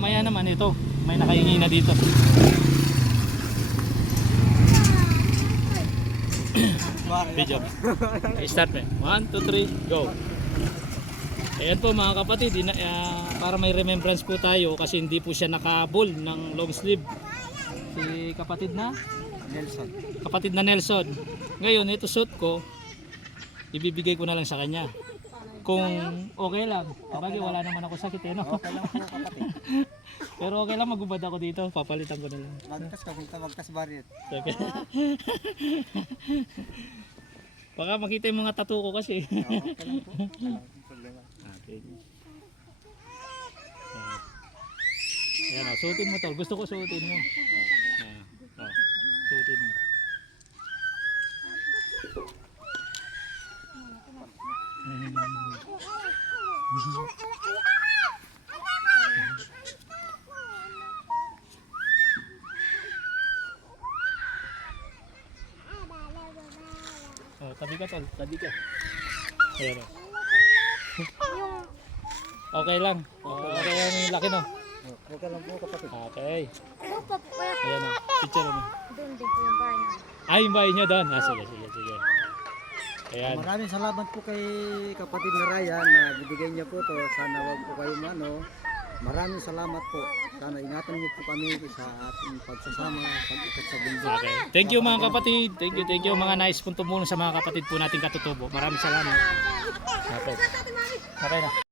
Mamaya naman ito, may nakahingi na dito. Video. Start me. 1, 2, 3, go. Ayan po mga kapatid, para may remembrance po tayo kasi hindi po siya nakabol ng long sleeve. Si kapatid na Nelson. Ngayon ito suit ko, ibibigay ko na lang sa kanya. Kung okay lang, sabagay wala naman ako sakit no? Okay lang po kapatid. Pero okay lang, magubad ako dito, papalitan ko na lang. Magkas barit. Okay. Baka makita yung mga tattoo ko kasi. Okay lang po. Walang problema. Okay. Ayan o, suotin mo tol. Gusto ko suotin mo. Ayan. O, suotin mo. Oh, tabi ka tol, tabi ka. Ayan o. Okay lang. Okay lang yung laki no. Okay lang po kapatid. Okay. Ano pa po kaya? Ayan o, picture mo. Doon din po yung bahay namin. Ay, yung bahay niya doon. Sige. Ayan. Maraming salamat po kay kapatid na Ryan na bibigay niya po to. Sana wag po kayong Maraming salamat po. Sana ingatan niyo po kami sa ating pagsasama, pag-ikot sa bundok. Okay. Thank you mga kapatid. Thank you mga nais pong tumulong sa mga kapatid po nating katutubo. Maraming salamat. Okay. Okay na.